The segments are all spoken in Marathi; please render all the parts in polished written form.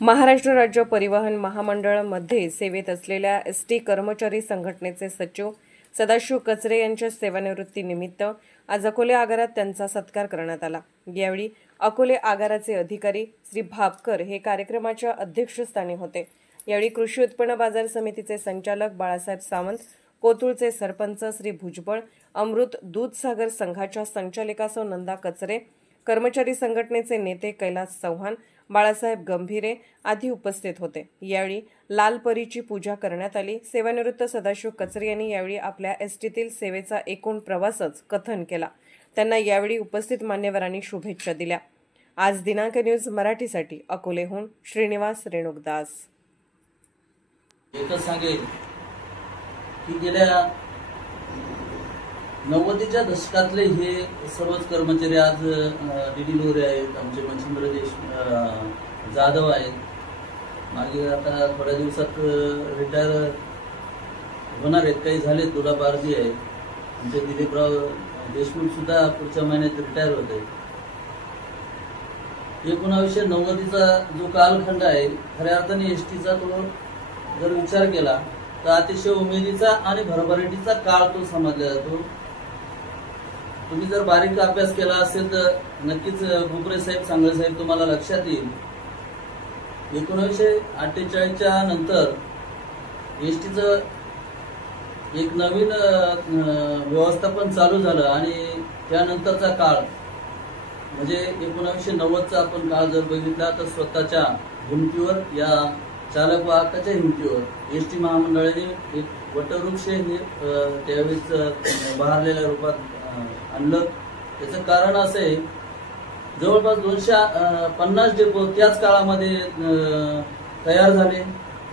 महाराष्ट्र राज्य परिवहन महामंडळ मध्ये सेवेत असलेल्या एसटी कर्मचारी संघटनेचे सचिव सदाशिव कचरे यांच्या सेवानिवृत्तीनिमित्त आज अकोले आगारात त्यांचा सत्कार करण्यात आला। यावेळी अकोले आगाराचे अधिकारी श्री भापकर हे कार्यक्रमाच्या अध्यक्षस्थानी होते। यावेळी कृषी उत्पन्न बाजार समितीचे संचालक बाळासाहेब सावंत, कोतुळचे सरपंच श्री भुजबळ, अमृत दूधसागर संघाच्या संचालिका सौ नंदा कचरे, कर्मचारी संघटनेचे नेते कैलास चव्हाण, बाळासाहेब गंभीरे आदी उपस्थित होते। यावेळी लाल परीची पूजा करण्यात आली। सेवानिवृत्त सदाशिव कचरे यांनी यावेळी आपल्या एसटीतील सेवेचा एकूण प्रवासच कथन केला। त्यांना यावेळी उपस्थित मान्यवरांनी शुभेच्छा दिल्या। आज दिनांक न्यूज मराठीसाठी अकोलेहून श्रीनिवास रेणुकदास। एकच सांगेल की गेल्या 90च्या दशकातले हे सर्वच कर्मचारी आज डीडी लोरे आहेत, आमचे मच्छिंद्र जाधव आहेत, मागे आता थोड्या दिवसात रिटायर होणार आहेत, काही झाले तुला बारदी आहे, आमचे दिलीपराव देशमुख सुद्धा पुढच्या महिन्यात रिटायर होत आहेत। 1990चा जो कालखंड आहे खऱ्या अर्थाने एसटीचा तो जर विचार केला तर अतिशय उमेदीचा आणि भरभराटीचा काळ तो समजला जातो। तुम्ही जर बारीक अभ्यास केला असेल तर नक्कीच गुपरे साहेब, सांगळे साहेब तुम्हाला लक्षात येईल। 1948च्या नंतर एसटीचं एक नवीन व्यवस्थापन चालू झालं आणि त्यानंतरचा काळ म्हणजे 1990चा आपण काळ जर बघितला तर स्वतःच्या हिमतीवर, या चालक वाहकाच्या हिमतीवर एसटी महामंडळाने एक वटवृक्ष हे त्यावेळेस बहारलेल्या रूपात आणलं। त्याचं कारण असं आहे, जवळपास 250 डेपो त्याच काळामध्ये तयार झाले,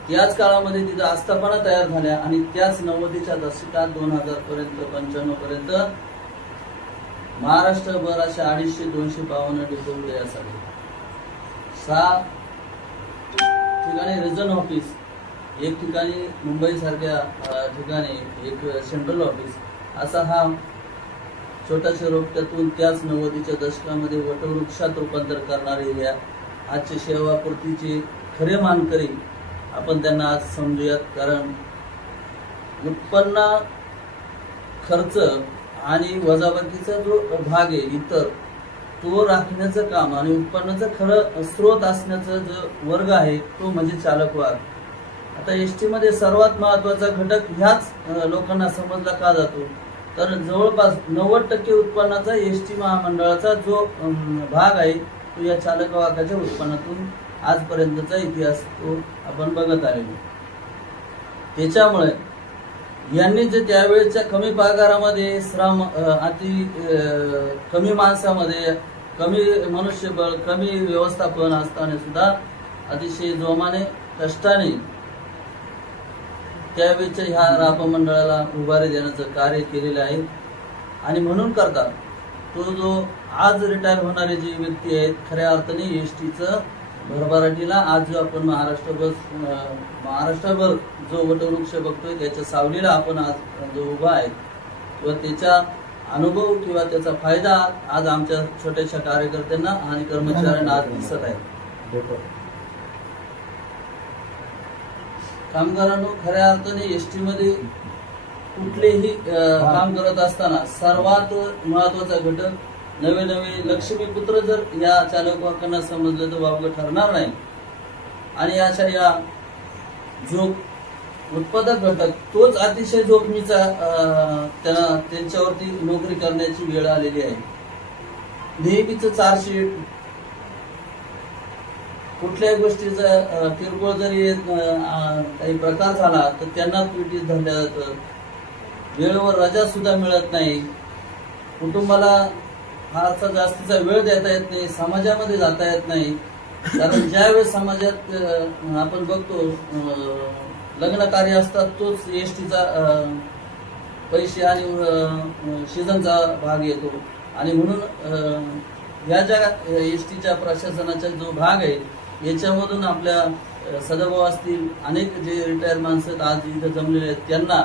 त्याच काळामध्ये तिथं आस्थापना तयार झाल्या आणि त्याच 90च्या दशकात 2000 पर्यंत 95 पर्यंत महाराष्ट्रभर अशा 250-252 डेपो उदयास आले। 6 ठिकाणी रिजन ऑफिस, एक ठिकाणी मुंबई सारख्या ठिकाणी एक सेंट्रल ऑफिस, असा हा छोट्याशा रोपट्यातून त्याच 90च्या दशकामध्ये वटवृक्षात रूपांतर करणारे या आजचे सेवापूर्तीचे खरे मानकरी आपण त्यांना आज समजूयात। कारण उत्पन्न, खर्च आणि वजाबाकीचा जो भाग आहे इतर, तो राखण्याचं काम आणि उत्पन्नाचं खरं स्रोत असण्याचं जो वर्ग आहे तो म्हणजे चालक वाहक। आता एसटी मध्ये सर्वात महत्वाचा घटक ह्याच लोकांना समजला का जातो तर जवळपास 90% उत्पन्नाचा एसटी महामंडळाचा जो भाग आहे तो या चालक वाहकाच्या उत्पन्नातून आजपर्यंतचा इतिहास तो आपण बघत आलेलो। त्याच्यामुळे यांनी जे त्यावेळेच्या कमी पगारामध्ये श्रम, अति कमी माणसामध्ये कमी मनुष्यबळ, कमी व्यवस्थापन असताना सुद्धा अतिशय जोमाने कष्टाने त्यावेळेच्या ह्या राप मंडळाला उभारी देण्याचं कार्य केलेलं आहे। आणि म्हणून करता तो जो आज रिटायर होणारे जी व्यक्ती आहेत, खऱ्या अर्थाने एसटीचं भरभराटीला आज जो आपण महाराष्ट्रभर जो वटवृक्ष बघतोय त्याच्या सावलीला आपण आज जो उभा आहे किंवा त्याचा अनुभव किंवा त्याचा फायदा आज आमच्या छोट्याशा कार्यकर्त्यांना आणि कर्मचाऱ्यांना आज दिसत आहे। कामगारांनो, खऱ्या अर्थाने एसटी मध्ये कुठलेही काम करत असताना सर्वात महत्वाचा घटक नवे लक्ष्मीपुत्र जर या चालक वाहकांना समजलं तर वावगं ठरणार नाही। आणि अशा या जो उत्पादक घटक तोच अतिशय जोखमीचा त्यांच्यावरती नोकरी करण्याची वेळ आलेली आहे। नेहमीच चार्जशीट, कुठल्याही गोष्टीचा किरकोळ जरी काही प्रकार झाला तर त्यांना पीटीस धरल्या जातं, वेळेवर रजा सुद्धा मिळत नाही, कुटुंबाला फारसा जास्तीचा वेळ देता येत नाही, समाजामध्ये जाता येत नाही। कारण ज्यावेळेस समाजात आपण बघतो लग्न कार्य असतात तोच एसटीचा पैसे आणि सीझनचा भाग येतो। आणि म्हणून या ज्या एसटीच्या प्रशासनाचा जो भाग आहे याच्यामधून आपल्या सदाभाऊ असतील, अनेक जे रिटायर माणसं आज इथे जमलेले आहेत, त्यांना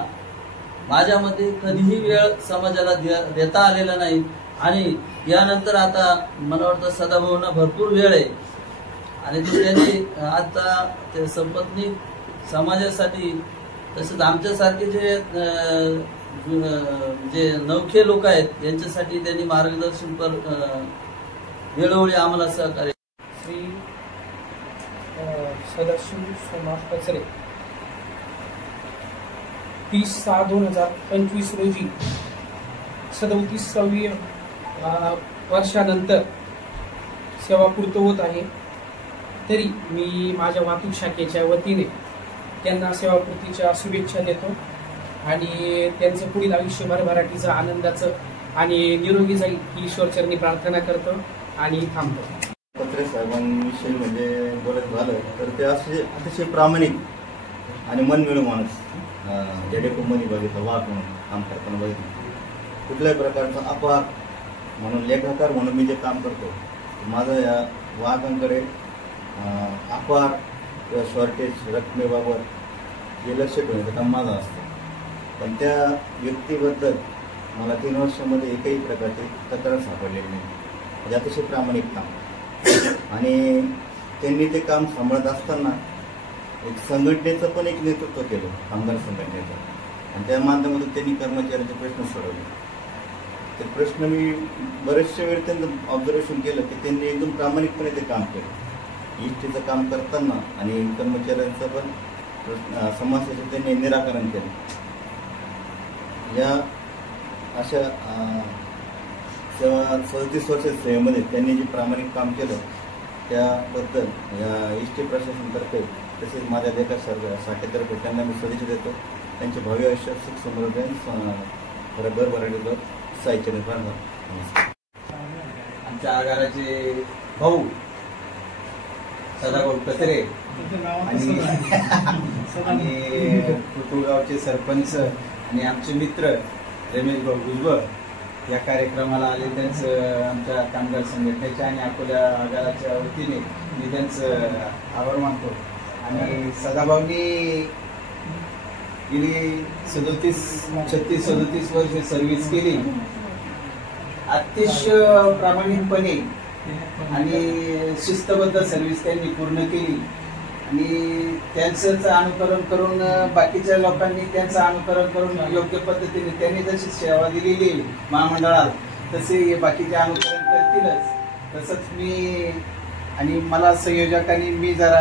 माझ्या मते कधीही वेळ समाजाला देता आलेला नाही। आणि यानंतर आता मला वाटतं सदाभाऊंना भरपूर वेळ आहे आणि तो त्यांनी आता ते सपत्नीक समाजासाठी तसंच आमच्यासारखे जे नवखे लोक आहेत यांच्यासाठी त्यांनी मार्गदर्शन वेळोवेळी आम्हाला सहकार्य. श्री सदाशिव सोमनाथ कचरे 30/6/2025 रोजी 37वी वर्षानंतर सेवा पूर्तवत आहे. तरी मी माझ्या वाहतूक शाखेच्या वतीने त्यांना सेवापूर्तीच्या शुभेच्छा देतो आणि त्यांचं पुढील आयुष्य भरभराटीचं आनंदाचं आणि निरोगी जाईल ही ईश्वरचरणी प्रार्थना करतो आणि थांबतो. कचरे साहेबांविषयी म्हणजे बोलायचं झालं तर ते अतिशय प्रामाणिक आणि मनमिळू माणूस. जेडेको मनी बघितलं, वाघ म्हणून काम करताना बघितलं, कुठल्याही प्रकारचा अपहार म्हणून लेखाकार म्हणून मी जे काम करतो माझं या वाघांकडे अपहार किंवा शॉर्टेज रकमेबाबत हे लक्ष ठेवण्याचं काम माझं असतं. पण त्या व्यक्तीबद्दल मला 3 वर्षामध्ये एकही प्रकारची तक्रार सापडलेली नाही. म्हणजे अतिशय प्रामाणिक काम. आणि त्यांनी ते काम सांभाळत असताना एक संघटनेचं पण एक नेतृत्व केलं, कामगार संघटनेचं, आणि त्या माध्यमातून त्यांनी कर्मचाऱ्यांचे प्रश्न सोडवले. ते प्रश्न मी बरेचशे वेळ त्यांचं ऑब्झर्वेशन केलं की त्यांनी एकदम प्रामाणिकपणे ते काम केलं. इष्टीचं काम करताना आणि कर्मचाऱ्यांचं पण समस्येचं त्यांनी निराकरण केलं. या अशा 37 वर्ष सेवेमध्ये त्यांनी जे प्रामाणिक काम केलं त्याबद्दल या इष्टी प्रशासनातर्फे तसेच माझ्या लेखा शाखेतर्फे त्यांना मी शुभेच्छा देतो. त्यांचे भव्य आयुष्य सुख समृद्धी भरभराटीवर साहित्य निर्माण झालं. आमच्या आगाराचे भाऊ सदाभाऊ कचरे आणि कुटुळगावचे सरपंच आणि आमचे मित्र रमेश भाऊ भुजबळ या कार्यक्रमाला आले. त्यांचं आमच्या कामगार संघटनेच्या आणि अकोला आगाराच्या वतीने मी त्यांचं आभार मानतो. आणि सदाभाऊंनी गेली 36-37 वर्षे सर्व्हिस केली. अतिशय प्रामाणिकपणे आणि शिस्तबद्ध सर्व्हिस त्यांनी पूर्ण केली आणि त्यांचंच अनुकरण करून बाकीच्या लोकांनी त्यांचं अनुकरण करून योग्य पद्धतीने त्यांनी जशी सेवा दिलेली महामंडळात तसे बाकीचे अनुकरण करतीलच. तसंच मी आणि मला संयोजकांनी मी जरा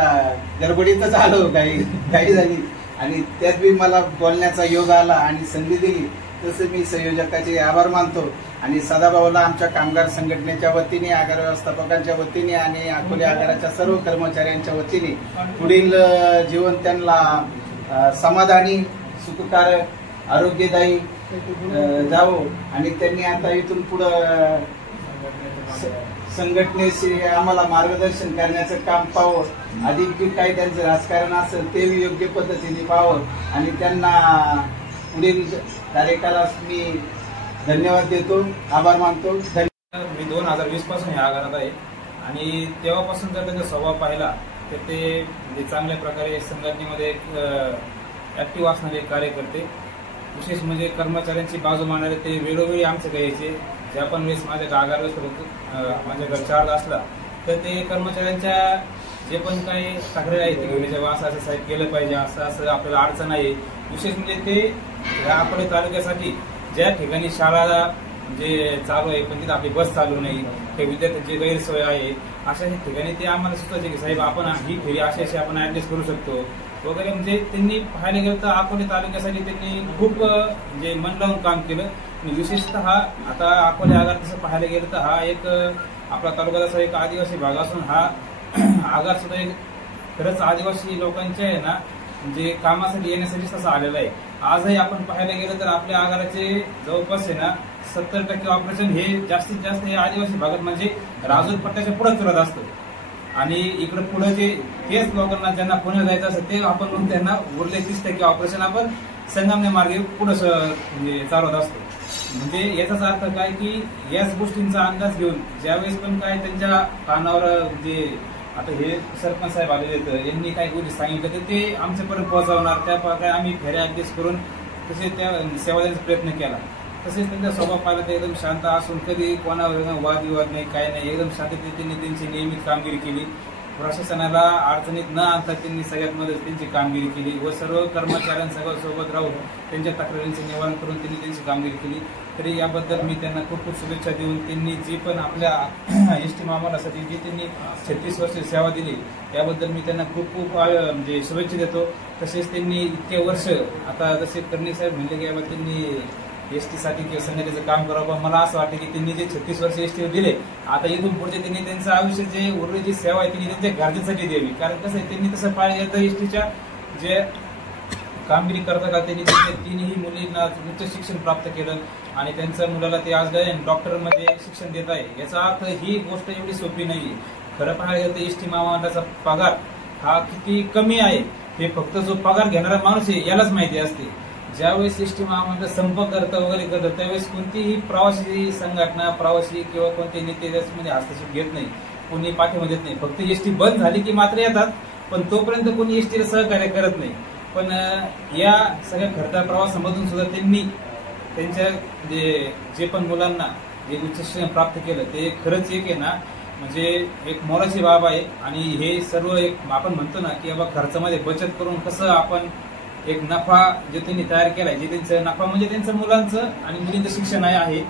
गडबडीतच आलो, काही झाली आणि त्यात बी मला बोलण्याचा योग आला आणि संधी दिली. तसं मी संयोजकाचे आभार मानतो आणि सदाभाऊला आमच्या कामगार संघटनेच्या वतीने, आगार व्यवस्थापकांच्या वतीने आणि अकोले आगाराच्या सर्व कर्मचाऱ्यांच्या वतीने पुढील जीवन त्यांना समाधानी, सुखकारक, आरोग्यदायी जावो आणि त्यांनी आता इथून पुढं संघटनेशी आम्हाला मार्गदर्शन करण्याचं काम पाहावं. अधिक काही त्यांचं राजकारण असेल ते योग्य पद्धतीने पाहावं आणि त्यांना पुढील कार्यकालास मी धन्यवाद देतो, आभार मानतो. मी 2020 पासून या आगारात आहे आणि तेव्हापासून जर त्यांचा स्वभाव पाहिला तर ते म्हणजे चांगल्या प्रकारे संघटनेमध्ये ऍक्टिव्ह असणारे कार्यकर्ते, विशेष म्हणजे कर्मचाऱ्यांची बाजू मांडणारे. ते वेळोवेळी आमच्याकडे यायचे. ज्या पण वेळेस माझ्या आगारात माझ्याकडे चार्ज असला तर ते कर्मचाऱ्यांच्या जे पण काही तक्रारी आहेत ते घेऊन जेव्हा असं साहेब केलं पाहिजे, असं आपल्याला अडचण आहे. विशेष म्हणजे ते या अकोले तालुक्यासाठी ज्या ठिकाणी शाळा जे चालू आहे पण तिथे आपली बस चालू नाही, काही विद्यार्थ्यांची गैरसोय आहे, अशा ठिकाणी ते आम्हाला सुचवायचे की साहेब आपण ही फेरी अशी आपण ऍडजस्ट करू शकतो वगैरे. म्हणजे त्यांनी पाहायला गेलं तर अकोले तालुक्यासाठी त्यांनी खूप म्हणजे मन लावून काम केलं. विशेषतः आता अकोले आगार तसं पाहायला गेलं तर हा एक आपला तालुक्याचा एक आदिवासी भाग असून हा आगार सुद्धा एक खरंच आदिवासी लोकांच्या आहे ना म्हणजे कामासाठी येण्यासाठी तसं आलेलं आहे. आजही आपण पाहायला गेलं तर आपल्या आगाराचे जवळपास आहे ना 70% ऑपरेशन हे जास्तीत जास्त हे आदिवासी भागात म्हणजे राजूर पट्ट्याच्या पुढे फिरत असतं आणि इकडे पुढे जे हेच लोकांना ज्यांना पुण्याला जायचं असतं ते आपण मग त्यांना उरले 30% ऑपरेशन आपण संगमने मार्गे पुढे म्हणजे चालवत असतो. म्हणजे याचाच अर्थ काय की याच गोष्टींचा अंदाज घेऊन ज्यावेळेस पण काय त्यांच्या कानावर जे आता हे सरपंच साहेब आलेले यांनी काही गोष्टी सांगितलं तर ते आमच्यापर्यंत पोहोचवणार. त्या प्रकारे आम्ही फेऱ्या ऍडजस्ट करून तसे त्या सेवा देण्याचा प्रयत्न केला. तसेच त्यांचा स्वभाव पाहिला तर एकदम शांत असून कधी कोणावर वादविवाद नाही, काय नाही, एकदम शांततेने त्यांची नियमित कामगिरी केली प्रशासनाला अडचणीत न आणता त्यांनी सगळ्यात मदत त्यांची कामगिरी केली व सर्व कर्मचाऱ्यांसोबत राहून त्यांच्या तक्रारींचं निवारण करून त्यांनी त्यांची कामगिरी केली. तरी याबद्दल मी त्यांना खूप खूप शुभेच्छा देऊन त्यांनी जी पण आपल्या एसटी महामंडळासाठी जी त्यांनी 36 वर्ष सेवा दिली याबद्दल मी त्यांना खूप खूप म्हणजे शुभेच्छा देतो. तसेच त्यांनी इतके वर्ष आता जसे कर्णी साहेब म्हणले की याबद्दल त्यांनी एसटीसाठी किंवा संघटनेचं काम करावं. मला असं वाटतं की त्यांनी जे 36 वर्ष एसटीवर दिले आता इथून पुढचे त्यांनी त्यांचं आयुष्य जे उरलेली जी सेवा आहे त्यांनी त्यांच्या घरच्यांसाठी द्यावी. कारण कसं आहे त्यांनी तसं पाहिजे तर एसटीच्या जे कामगिरी करता का त्यांनी त्यांच्या 3ही मुलींना उच्च शिक्षण प्राप्त केलं आणि त्यांच्या मुलाला ते आज डॉक्टरमध्ये शिक्षण देत आहे. याचा अर्थ ही गोष्ट एवढी सोपी नाही. खरं पाहायला गेलं तर एसटी महामंडळाचा पगार हा किती कमी आहे हे फक्त जो पगार घेणारा माणूस आहे यालाच माहिती असते. ज्यावेळेस एसटी महामंडळ संप करतं वगैरे करतं त्यावेळेस कोणतीही प्रवासी संघटना प्रवासी किंवा कोणते नेते त्याच्यामध्ये हस्तक्षेप घेत नाही, कोणी पाठिंबा देत नाही. फक्त एसटी बंद झाली की मात्र येतात पण तोपर्यंत कोणी एसटीला सहकार्य करत नाही. पण या सगळ्या खर्चा प्रवासामधून सुद्धा त्यांनी त्यांच्या जे पण मुलांना जे उच्च शिक्षण प्राप्त केलं ते खरंच एक आहे ना म्हणजे एक मोलाची बाब आहे. आणि हे सर्व एक आपण म्हणतो ना की बाबा खर्चामध्ये बचत करून कसं आपण एक नफा जे त्यांनी तयार केलाय जे त्यांचं नफा म्हणजे त्यांचं मुलांचं आणि मुलींचं शिक्षण आहे.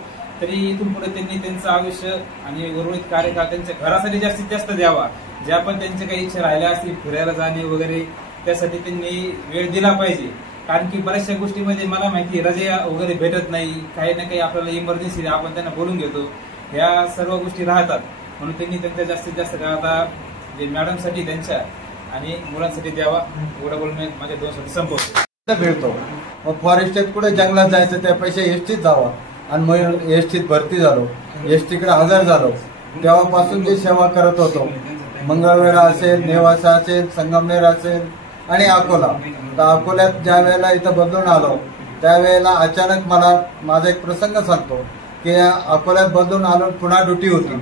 तरी इथून पुढे त्यांनी त्यांचं आयुष्य आणि उर्वरित कार्यकाळ त्यांच्या घरासाठी जास्तीत जास्त द्यावा. ज्या पण त्यांच्या काही इच्छा राहिल्या असतील फिरायला जाणे वगैरे त्यासाठी त्यांनी वेळ दिला पाहिजे. कारण की बऱ्याचशा गोष्टीमध्ये मला माहिती रजा वगैरे भेटत नाही, काही ना काही आपल्याला इमर्जन्सी आपण त्यांना बोलून घेतो, ह्या सर्व गोष्टी राहतात. म्हणून त्यांनी त्यांच्या जास्तीत जास्त काळ आता जे मॅडमसाठी त्यांच्या आणि मुलांसाठी द्यावा. एवढं बोलून माझ्या 2 शब्द संपवतो. भेटतो मग फॉरेस्टात कुठे जंगलात जायचं त्यापेक्षा एसटीत जावा आणि मग एसटीत भरती झालो, एसटीकडे हजर झालो. तेव्हापासून जी सेवा करत होतो मंगळवेढा असेल, नेवासा असेल, संगमनेर असेल आणि अकोला. तर अकोल्यात ज्या वेळेला इथं बदलून आलो त्यावेळेला अचानक मला माझा एक प्रसंग सांगतो की अकोल्यात बदलून आलो, पुन्हा ड्युटी होती.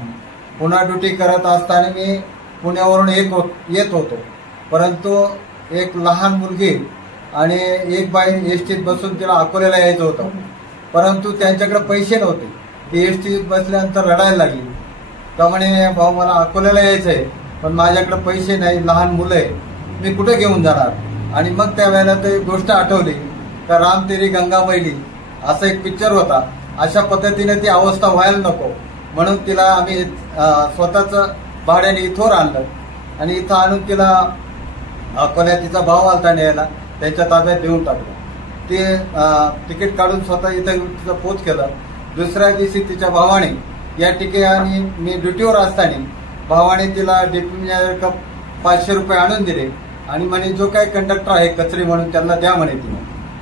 पुन्हा ड्युटी करत असताना मी पुण्यावरून येत होतो. परंतु एक लहान मुलगी आणि एक बाई एसटीत बसून तिला अकोल्याला यायचं होतं. परंतु त्यांच्याकडे पैसे नव्हते. ती एसटीत बसल्यानंतर रडायला लागली. तर म्हणे भाऊ मला अकोल्याला यायचं आहे पण माझ्याकडे पैसे नाही, लहान मुलं आहे, मी कुठे घेऊन जाणार. आणि मग त्या वेळेला ती गोष्ट आठवली का राम तेरी गंगा मैली असा एक पिक्चर होता. अशा पद्धतीने ती अवस्था व्हायला नको म्हणून तिला आम्ही स्वतःच भाड्याने इथवर आणलं आणि इथं आणून तिला अकोल्यात तिचा भाव आलता न्यायला त्याच्या ताब्यात देऊन टाकलं. ते तिकीट काढून स्वतः इथं तिचं पोच केलं. दुसऱ्या दिवशी तिच्या भावाने या ठिकाणी मी ड्युटीवर असताना भावाने तिला डेप्युटी मॅनेजर 500 रुपये आणून दिले आणि म्हणे जो काही कंडक्टर आहे कचरे म्हणून त्यांना द्या म्हणे तिने.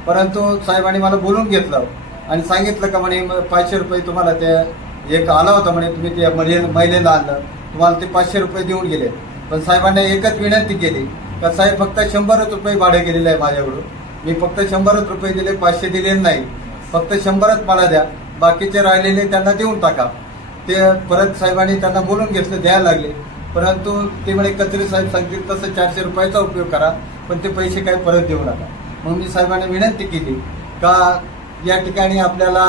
परंतु साहेबांनी मला बोलून घेतलं आणि सांगितलं का म्हणे 500 रुपये तुम्हाला ते एक आला होता म्हणे तुम्ही त्या महिलेला आणलं तुम्हाला ते 500 रुपये देऊन गेले. पण साहेबांनी एकच विनंती केली का साहेब फक्त 100 रुपये भाडे गेलेले आहे माझ्याकडून, मी फक्त 100 रुपये दिले, 500 दिले नाही, फक्त 100 मला द्या, बाकीचे राहिलेले त्यांना देऊन टाका. ते परत साहेबांनी त्यांना बोलून घेतलं, द्यायला लागले. परंतु ते म्हणे कचरे साहेब सांगतील तसं 400 रुपयाचा उपयोग करा पण ते पैसे काही परत देऊ नका. मग मी साहेबांनी विनंती केली का या ठिकाणी आपल्याला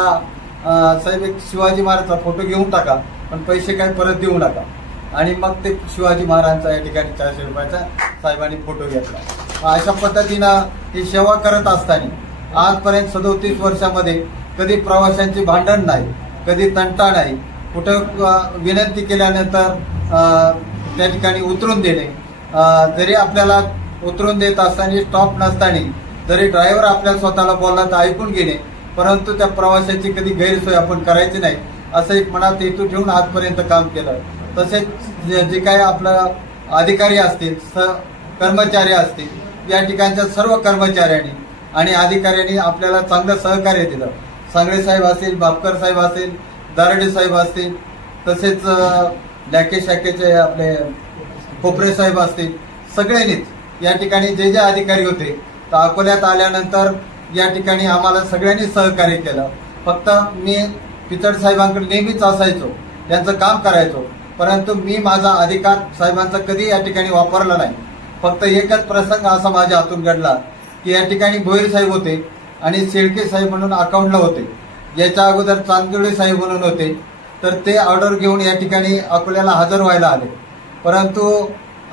साहेब एक शिवाजी महाराजचा फोटो घेऊन टाका पण पैसे काही परत देऊ नका. आणि मग ते शिवाजी महाराजांचा या ठिकाणी 400 रुपयाचा साहेबांनी फोटो घेतला. अशा पद्धतीनं ही सेवा करत असताना आजपर्यंत 37 वर्षामध्ये कधी प्रवाशांची भांडण नाही, कधी तंटा नाही. कुठं विनंती केल्यानंतर त्या ठिकाणी उतरून देणे, जरी आपल्याला उतरून देत असताना स्टॉप नसताना जरी ड्रायव्हर आपल्याला स्वतःला बोलला तर ऐकून घेणे, परंतु त्या प्रवाशाची कधी गैरसोय आपण करायची नाही असं एक मनात हेतू ठेवून आजपर्यंत काम केलं. तसेच जे काही आपलं अधिकारी असतील, कर्मचारी असतील, या ठिकाणच्या सर्व कर्मचाऱ्यांनी आणि अधिकाऱ्यांनी आपल्याला चांगलं सहकार्य दिलं. सांगळे साहेब असतील, बापकर साहेब असतील, दारडे साहेब असतील, तसेच लॅके शाखेचे आपले खोपरे साहेब असतील, सगळ्यांनीच या ठिकाणी जे जे अधिकारी होते तर अकोल्यात आल्यानंतर या ठिकाणी आम्हाला सगळ्यांनी सहकार्य केलं. फक्त मी पिचड साहेबांकडे नेहमीच असायचो, त्यांचं काम करायचो, परंतु मी माझा अधिकार साहेबांचा कधी या ठिकाणी वापरला नाही. फक्त एकच प्रसंग असा माझ्या हातून घडला की या ठिकाणी भोईर साहेब होते आणि शेळके साहेब म्हणून अकाउंटला होते. याच्या अगोदर चांदोळे साहेब म्हणून होते. तर ते ऑर्डर घेऊन या ठिकाणी अकोल्याला हजर व्हायला आले. परंतु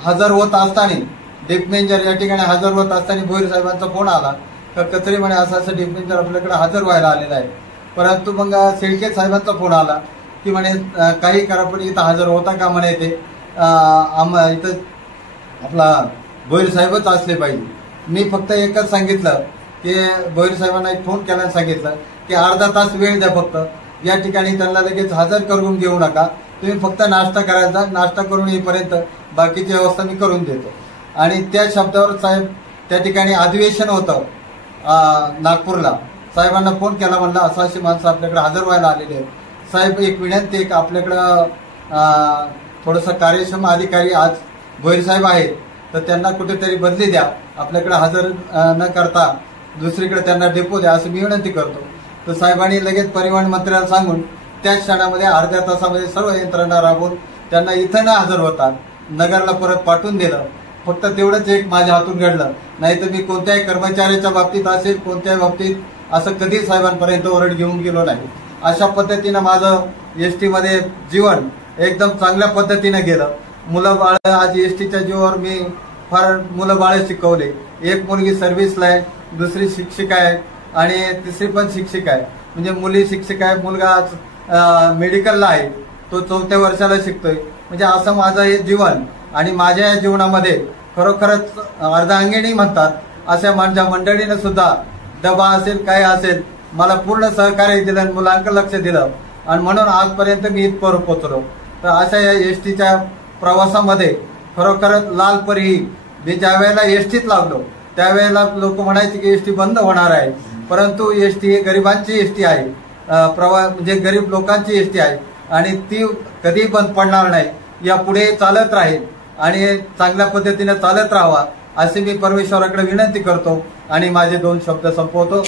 हजर होत असताना डिपमेंजर या ठिकाणी हजर होत असताना भोईर साहेबांचा फोन आला तर कचरे म्हणे असं डिपमेंजर आपल्याकडे हजर व्हायला आलेला आहे. परंतु मग शेळके साहेबांचा फोन आला की म्हणे काही करा पण इथं हजर होता का म्हणे ते इथं आपला भोईर साहेबच असले पाहिजे. मी फक्त एकच सांगितलं की भोईर साहेबांना एक फोन केला आणि सांगितलं की अर्धा तास वेळ द्या, फक्त या ठिकाणी त्यांना लगेच हजर करून घेऊ नका, तुम्ही फक्त नाश्ता करायचा, नाश्ता करून येईपर्यंत बाकीची व्यवस्था मी करून देतो. आणि त्या शब्दावर साहेब त्या ठिकाणी अधिवेशन होतं नागपूरला. साहेबांना फोन केला, म्हणलं असं अशी माणसं आपल्याकडे हजर व्हायला आलेली आहेत. साहेब एक विनंती आहे की आपल्याकडं थोडंसं कार्यक्षम अधिकारी आज भोईर साहेब आहेत तर त्यांना कुठेतरी बदली द्या, आपल्याकडे हजर न करता दुसरीकडे त्यांना डेपो द्या असं मी विनंती करतो. तर साहेबांनी लगेच परिवहन मंत्र्याला सांगून त्याच क्षणामध्ये अर्ध्या तासामध्ये सर्व यंत्रणा राबवून त्यांना इथं न हजर होता नगरला परत पाठवून दिलं. फक्त तेवढंच एक माझ्या हातून घडलं, नाही तर मी कोणत्याही कर्मचाऱ्याच्या बाबतीत असेल कोणत्याही बाबतीत असं कधीच साहेबांपर्यंत ओरड घेऊन गेलो नाही. अशा पद्धतीनं माझं एसटी मध्ये जीवन एकदम चांगल्या पद्धतीनं गेलं. मुलं बाळ आज एसटीच्या जीवावर मी फार मुलं बाळ शिकवले. एक मुलगी सर्व्हिसला आहे, दुसरी शिक्षिका आहे आणि तिसरी पण शिक्षिका आहे. म्हणजे मुली शिक्षिका आहे, मुलगा आज मेडिकलला आहे, तो 4थ्या वर्षाला शिकतोय. म्हणजे असं माझं हे जीवन आणि माझ्या या जीवनामध्ये खरोखरच अर्धांगिनी म्हणतात अशा माझ्या मंडळीनं सुद्धा डबा असेल काय असेल मला पूर्ण सहकार्य दिलं आणि मुलांकडे लक्ष दिलं आणि म्हणून आजपर्यंत मी इथपर्यंत पोहोचलो. तर अशा या एसटीच्या प्रवासामध्ये खरोखरच लालपरी मी ज्या वेळेला एसटीत लागलो त्यावेळेला लोक म्हणायचे की एसटी बंद होणार आहे, परंतु एसटी ही गरिबांची एसटी आहे, म्हणजे गरीब लोकांची एसटी आहे आणि ती कधी बंद पडणार नाही, यापुढे चालत राहील आणि चांगल्या पद्धतीने चालत राहावा अशी मी परमेश्वराकडे विनंती करतो आणि माझे 2 शब्द संपवतो.